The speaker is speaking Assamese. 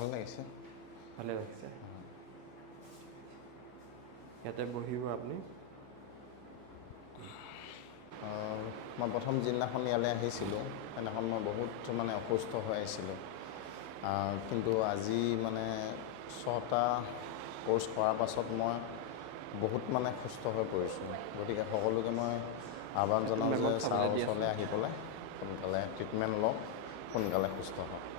ভাল লাগিছে। ভালে লাগিছে। ইয়াতে বহিব আপুনি। মই প্ৰথম যিদিনাখন ইয়ালৈ আহিছিলোঁ সেইদিনাখন মই বহুত মানে অসুস্থ হৈ আহিছিলোঁ, কিন্তু আজি মানে 6টা কোৰ্চ কৰাৰ পাছত মই বহুত মানে সুস্থ হৈ পৰিছোঁ। গতিকে সকলোকে মই আহ্বান এইটো জনাওঁ যে মেমক চাবলৈ ছাৰৰ দি আছোঁ। ওচৰলৈ আহি পেলাই সোনকালে ট্ৰিটমেণ্ট লওক, সোনকালে সুস্থ হওক।